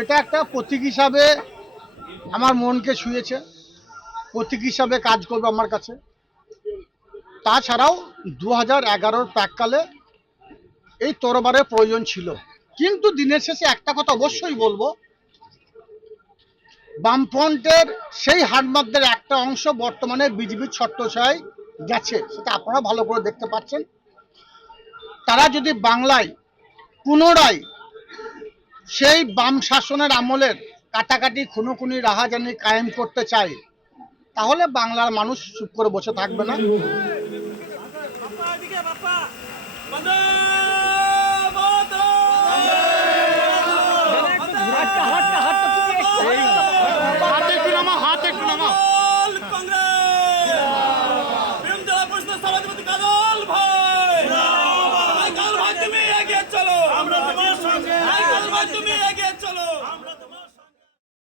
এটা একটা প্রতীক হিসাবে আমার মনকে ছুঁয়েছে। প্রতীক হিসাবে কাজ করবে আমার কাছে। তাছাড়াও দু হাজার এগারোর প্রাককালে এই তরবারের প্রয়োজন ছিল। কিন্তু দিনের শেষে একটা কথা অবশ্যই বলব, বামফ্রন্টের সেই হাটমারদের একটা অংশ বর্তমানে বিজেপির ছত্রছায় গেছে, সেটা আপনারা ভালো করে দেখতে পাচ্ছেন। তারা যদি বাংলায় পুনরায় সেই বাম শাসনের আমলের কাটাকাটি খুনোখুনি রাহাজানি কায়েম করতে চায় তাহলে বাংলার মানুষ চুপ করে বসে থাকবে না? তুমি এগিয়ে চলো। আমরা তোমার সঙ্গে তুমি